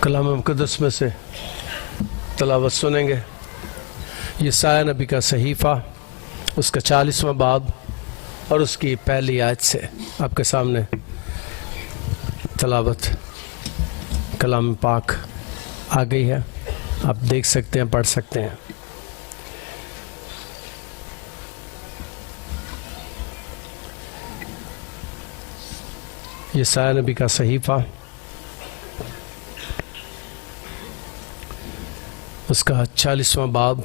کلام مقدس میں سے تلاوت سنیں گے یسایہ نبی کا صحیفہ، اس کا 40واں باب اور اس کی پہلی آیت سے آپ کے سامنے تلاوت کلام پاک آ گئی ہے، آپ دیکھ سکتے ہیں، پڑھ سکتے ہیں۔ یسایہ نبی کا صحیفہ، اس کا 40واں باب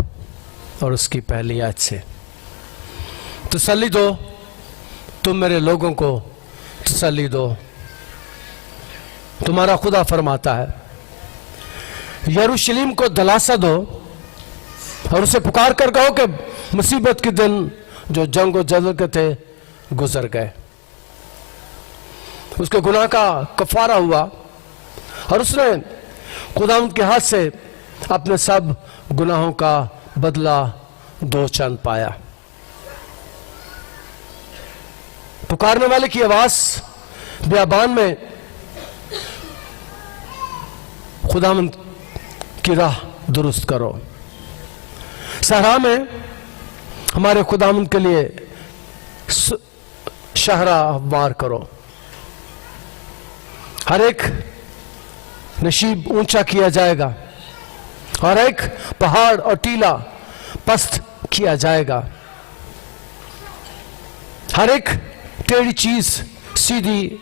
اور اس کی پہلی آیت سے۔ تسلی دو، تم میرے لوگوں کو تسلی دو، تمہارا خدا فرماتا ہے۔ یروشلم کو دلاسا دو اور اسے پکار کر کہو کہ مصیبت کے دن جو جنگ و جدل کے تھے گزر گئے۔ اس کے گناہ کا کفارہ ہوا اور اس نے خداوند کے ہاتھ سے اپنے سب گناہوں کا بدلہ دو چند پایا۔ پکارنے والے کی آواز بیابان میں خداوند کی راہ درست کرو، صحرا میں ہمارے خداوند کے لیے شاہراہ ہموار کرو۔ ہر ایک نشیب اونچا کیا جائے گا اور ایک پہاڑ اور ٹیلا پست کیا جائے گا، ہر ایک ٹیڑھی چیز سیدھی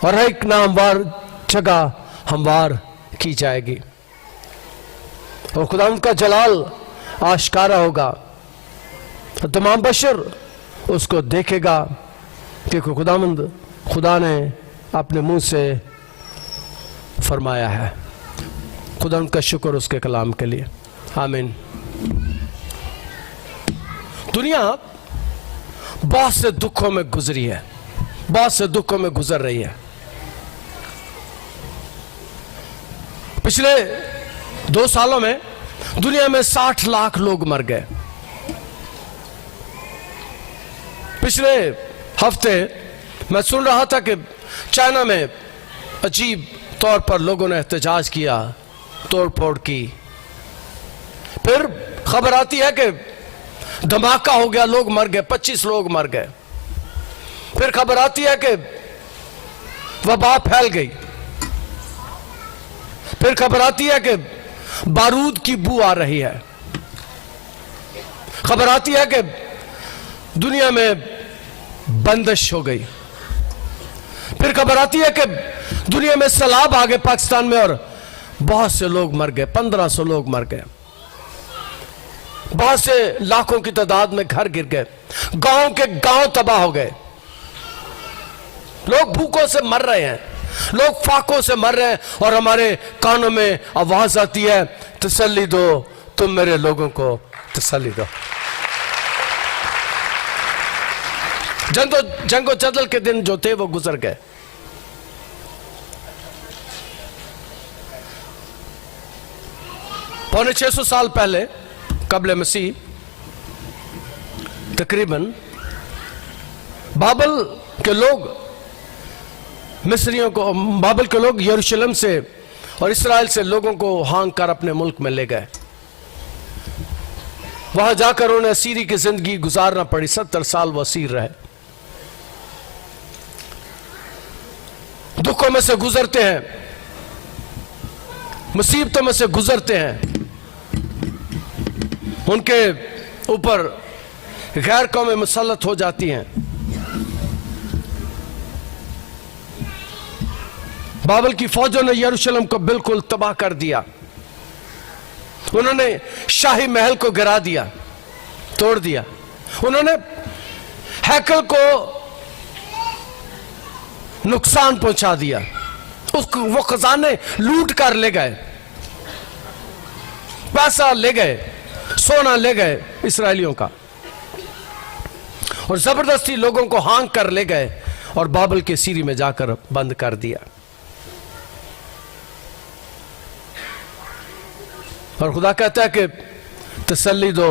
اور ایک ناہموار جگہ ہموار کی جائے گی، اور خداوند کا جلال آشکارا ہوگا، اور تمام بشر اس کو دیکھے گا کہ خداوند خدا نے اپنے منہ سے فرمایا ہے۔ خداوند کا شکر اس کے کلام کے لیے، آمین۔ دنیا بہت سے دکھوں میں گزری ہے، بہت سے دکھوں میں گزر رہی ہے۔ پچھلے 2 سالوں میں دنیا میں 60 لاکھ لوگ مر گئے۔ پچھلے ہفتے میں سن رہا تھا کہ چائنا میں عجیب طور پر لوگوں نے احتجاج کیا، توڑ پھوڑ کی، پھر خبر آتی ہے کہ دھماکہ ہو گیا، لوگ مر گئے، 25 لوگ مر گئے، پھر خبر آتی ہے کہ وبا پھیل گئی، پھر خبر آتی ہے کہ بارود کی بو آ رہی ہے، خبر آتی ہے کہ دنیا میں بندش ہو گئی، پھر خبر آتی ہے کہ دنیا میں سیلاب آ گئے پاکستان میں اور بہت سے لوگ مر گئے، 1500 لوگ مر گئے، بہت سے لاکھوں کی تعداد میں گھر گر گئے، گاؤں کے گاؤں تباہ ہو گئے، لوگ بھوکوں سے مر رہے ہیں، لوگ فاقوں سے مر رہے ہیں، اور ہمارے کانوں میں آواز آتی ہے، تسلی دو، تم میرے لوگوں کو تسلی دو۔ جنگ و جدل کے دن جو تھے وہ گزر گئے۔ پونے 600 سال پہلے قبل مسیح تقریباً بابل کے لوگ بابل کے لوگ یروشلم سے اور اسرائیل سے لوگوں کو ہانک کر اپنے ملک میں لے گئے۔ وہاں جا کر انہیں اسیری کی زندگی گزارنا پڑی، 70 سال وہ اسیر رہے۔ دکھوں میں سے گزرتے ہیں، مصیبتوں میں سے گزرتے ہیں، ان کے اوپر غیر قومیں مسلط ہو جاتی ہیں۔ بابل کی فوجوں نے یروشلم کو بالکل تباہ کر دیا، انہوں نے شاہی محل کو گرا دیا، توڑ دیا، انہوں نے ہیکل کو نقصان پہنچا دیا، وہ خزانے لوٹ کر لے گئے، پیسہ لے گئے، سونا لے گئے اسرائیلیوں کا، اور زبردستی لوگوں کو ہانک کر لے گئے اور بابل کے سیری میں جا کر بند کر دیا۔ اور خدا کہتا ہے کہ تسلی دو،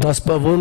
10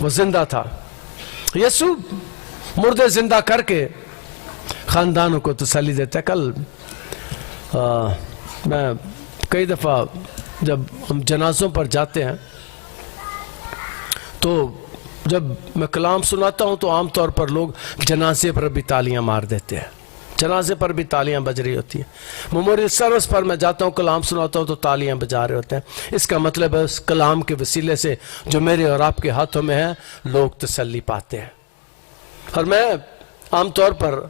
وہ زندہ تھا. یسوع مردے زندہ کر کے خاندانوں کو تسلی دیتا ہے. کل میں کئی دفعہ جب ہم جنازوں پر جاتے ہیں تو جب میں کلام سناتا ہوں تو عام طور پر لوگ جنازے پر بھی تالیاں مار دیتے ہیں. جنازے پر بھی تالیاں بج رہی ہوتی ہیں. میموریل سروس پر میں جاتا ہوں, کلام سناتا ہوں تو تالیاں بجا رہے ہوتے ہیں. اس کا مطلب ہے اس کلام کے وسیلے سے جو میرے اور آپ کے ہاتھوں میں ہے لوگ تسلی پاتے ہیں. اور میں عام طور پر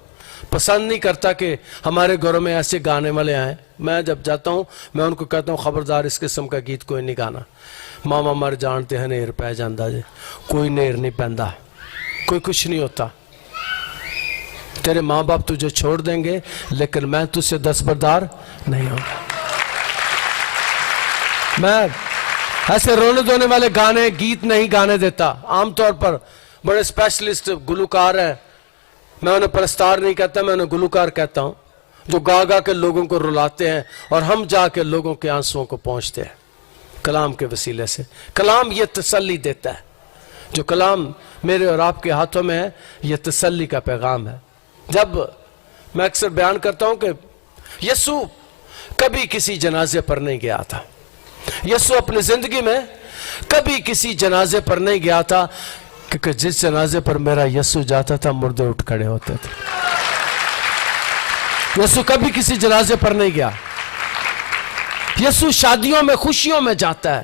پسند نہیں کرتا کہ ہمارے گھروں میں ایسے گانے والے آئیں. میں جب جاتا ہوں میں ان کو کہتا ہوں خبردار اس قسم کا گیت کوئی نہیں گانا. ماما مر جانتے ہیں نیر پہ جاندہ جے, کوئی نیر نہیں پہندا, کوئی کچھ نہیں ہوتا. تیرے ماں باپ تجھے چھوڑ دیں گے لیکن میں تجھ سے دستبردار نہیں ہوں. میں ایسے رونے دھونے والے گانے گیت نہیں گانے دیتا. عام طور پر بڑے اسپیشلسٹ گلوکار ہیں, میں انہیں پرستار نہیں کہتا, میں انہیں گلوکار کہتا ہوں, جو گا گا کے لوگوں کو رلاتے ہیں اور ہم جا کے لوگوں کے آنسوؤں کو پہنچتے ہیں کلام کے وسیلے سے. کلام یہ تسلی دیتا ہے. جو کلام میرے اور آپ کے ہاتھوں میں ہے یہ تسلی کا پیغام ہے. جب میں اکثر بیان کرتا ہوں کہ یسوع کبھی کسی جنازے پر نہیں گیا تھا. یسوع اپنی زندگی میں کبھی کسی جنازے پر نہیں گیا تھا, کیونکہ جس جنازے پر میرا یسوع جاتا تھا مردے اٹھ کھڑے ہوتے تھے. یسوع کبھی کسی جنازے پر نہیں گیا. یسوع شادیوں میں خوشیوں میں جاتا ہے,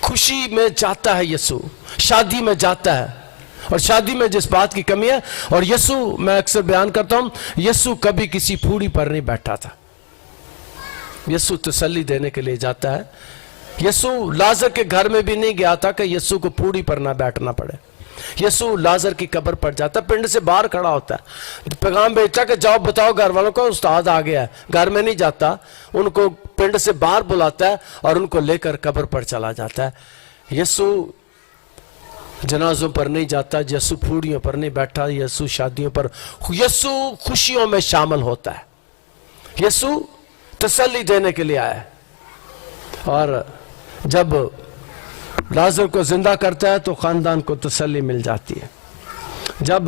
خوشی میں جاتا ہے. یسوع شادی میں جاتا ہے, اور شادی میں جس بات کی کمی ہے. اور یسوع, میں اکثر بیان کرتا ہوں, یسوع کبھی کسی پھوڑی پر نہیں بیٹھا تھا. یسوع تسلی دینے کے لیے جاتا ہے. یسوع لازر کے گھر میں بھی نہیں گیا تھا کہ یسوع کو پھوڑی پر نہ بیٹھنا پڑے. یسوع لازر کی قبر پر جاتا, پنڈ سے باہر کھڑا ہوتا ہے, پیغام بھیجتا کہ جاؤ بتاؤ گھر والوں کو استاد آ گیا ہے. گھر میں نہیں جاتا, ان کو پنڈ سے باہر بلاتا ہے اور ان کو لے کر قبر پر چلا جاتا ہے. یسوع جنازوں پر نہیں جاتا, یسوع پھوڑیوں پر نہیں بیٹھا, یسوع شادیوں پر, یسوع خوشیوں میں شامل ہوتا ہے. یسوع تسلی دینے کے لیے آیا ہے. اور جب لازر کو زندہ کرتا ہے تو خاندان کو تسلی مل جاتی ہے. جب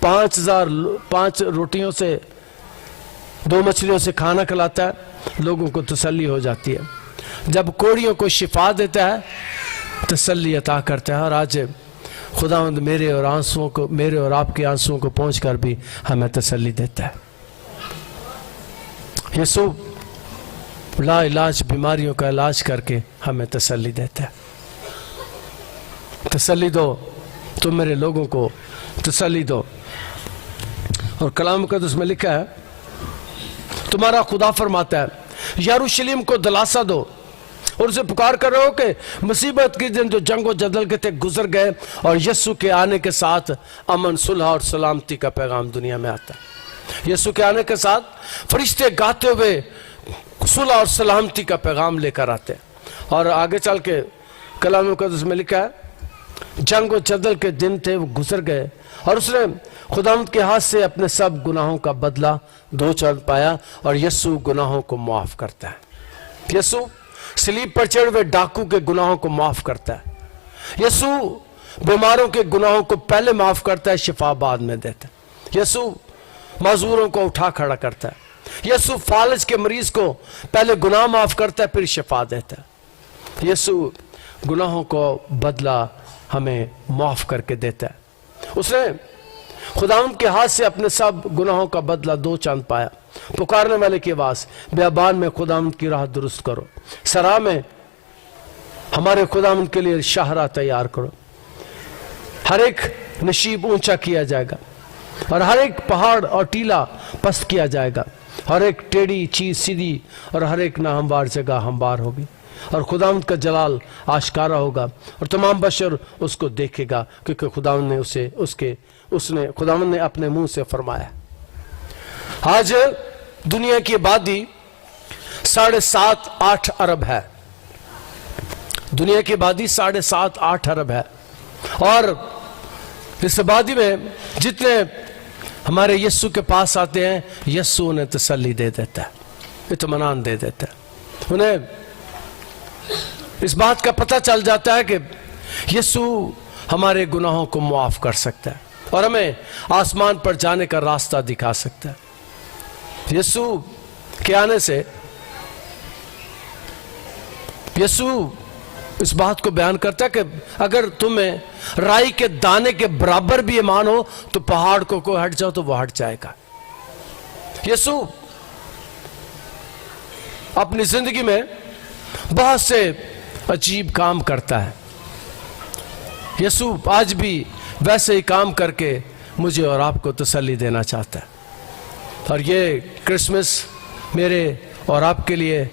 5 روٹیوں سے 2 مچھلیوں سے کھانا کھلاتا ہے لوگوں کو تسلی ہو جاتی ہے. جب کوڑیوں کو شفا دیتا ہے تسلی عطا کرتا ہے. اور آج خداوند میرے اور آپ کے آنسوؤں کو پہنچ کر بھی ہمیں تسلی دیتا ہے. یسوع لا علاج بیماریوں کا علاج کر کے ہمیں تسلی دیتا ہے. تسلی دو, تم میرے لوگوں کو تسلی دو. اور کلام مقدس میں لکھا ہے تمہارا خدا فرماتا ہے یروشلم کو دلاسا دو اور اسے پکار کر رہے ہو کہ مصیبت کے دن جو جنگ و جدل کے تھے گزر گئے اور یسوع کے آنے کے ساتھ امن, صلح اور سلامتی کا پیغام دنیا میں آتا ہے. یسوع کے آنے کے ساتھ فرشتے گاتے ہوئے صلح اور سلامتی کا پیغام لے کر آتے ہیں. اور آگے چل کے کلام مقدس میں لکھا ہے جنگ و جدل کے دن تھے وہ گزر گئے اور اس نے خداوند کے ہاتھ سے اپنے سب گناہوں کا بدلہ 2 چند پایا اور یسوع گناہوں کو معاف کرتا ہے. یسوع صلیب پر چڑھے ہوئے ڈاکو کے گناہوں کو معاف کرتا ہے. یسوع بیماروں کے گناہوں کو پہلے معاف کرتا ہے, شفا بعد میں دیتا ہے. یسوع معذوروں کو اٹھا کھڑا کرتا ہے. یسوع فالج کے مریض کو پہلے گناہ معاف کرتا ہے پھر شفا دیتا ہے. یسوع گناہوں کو بدلہ ہمیں معاف کر کے دیتا ہے. اس نے خداوند کے ہاتھ سے اپنے سب گناہوں کا بدلہ 2 چاند پایا. پکارنے والے کی آواز بیابان میں خداوند کی راہ درست کرو, سرا میں ہمارے خداوند کے لیے شاہراہ تیار کرو. ہر ایک نشیب اونچا کیا جائے گا اور ہر ایک پہاڑ اور ٹیلا پست کیا جائے گا. ہر ایک ٹیڑھی چیز سیدھی اور ہر ایک ناہموار جگہ ہموار ہوگی. اور خداوند کا جلال آشکارا ہوگا اور تمام بشر اس کو دیکھے گا کیونکہ خداوند نے اپنے منہ سے فرمایا. آج دنیا کی آبادی 7.5-8 ارب ہے. دنیا کی آبادی 7.5-8 ارب ہے. اور اس آبادی میں جتنے ہمارے یسوع کے پاس آتے ہیں یسوع انہیں تسلی دے دیتا ہے, اطمینان دے دیتا ہے. انہیں اس بات کا پتہ چل جاتا ہے کہ یسوع ہمارے گناہوں کو معاف کر سکتا ہے اور ہمیں آسمان پر جانے کا راستہ دکھا سکتا ہے۔ یسوع کے آنے سے یسوع اس بات کو بیان کرتا ہے کہ اگر تمہیں رائی کے دانے کے برابر بھی ایمان ہو تو پہاڑ کو کوئی ہٹ جاؤ تو وہ ہٹ جائے گا۔ یسوع اپنی زندگی میں بہت سے عجیب کام کرتا ہے۔ یسوع آج بھی ویسے ہی کام کر کے مجھے اور آپ کو تسلی دینا چاہتا ہے، اور یہ کرسمس میرے اور آپ کے لیے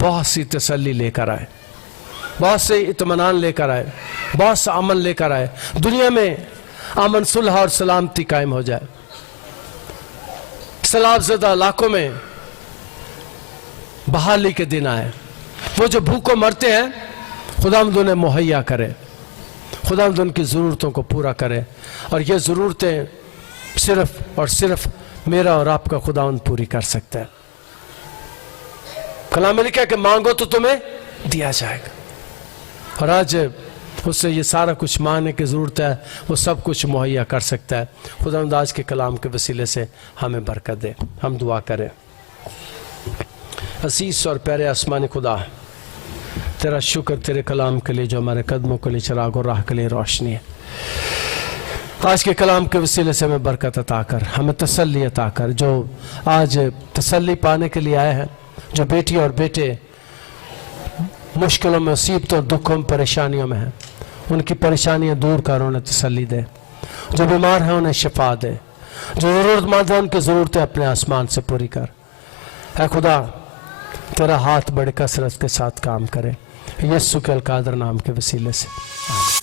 بہت سی تسلی لے کر آئے، بہت سے اطمینان لے کر آئے، بہت سا امن لے کر آئے، دنیا میں امن صلح اور سلامتی قائم ہو جائے، سیلاب زدہ علاقوں میں بحالی کے دن آئے، وہ جو بھوکوں مرتے ہیں خداوند انہیں مہیا کرے، خداوند ان کی ضرورتوں کو پورا کرے، اور یہ ضرورتیں صرف اور صرف میرا اور آپ کا خداوند پوری کر سکتا ہے۔ کلام میں لکھا ہے کہ مانگو تو تمہیں دیا جائے گا، اور آج اس سے یہ سارا کچھ مانگنے کی ضرورت ہے، وہ سب کچھ مہیا کر سکتا ہے۔ خداوند آج کے کلام کے وسیلے سے ہمیں برکت دے۔ ہم دعا کریں۔ عزیز اور پیارے آسمانی خدا، تیرا شکر تیرے کلام کے لیے جو ہمارے قدموں کے لیے چراغ اور راہ کے لیے روشنی ہے۔ آج کے کلام کے وسیلے سے ہمیں برکت عطا کر، ہمیں تسلی عطا کر، جو آج تسلی پانے کے لیے آئے ہیں، جو بیٹی اور بیٹے مشکلوں میں، مصیبتوں، دکھوں، پریشانیوں میں ہیں، ان کی پریشانیاں دور کر انہیں تسلی دے، جو بیمار ہیں انہیں شفا دے، جو ضرورت مند ہیں ان کی ضرورتیں اپنے آسمان سے پوری کر۔ اے خدا، تیرا ہاتھ بڑے کثرت کے ساتھ کام کرے، یسوع کے القادر نام کے وسیلے سے آمین۔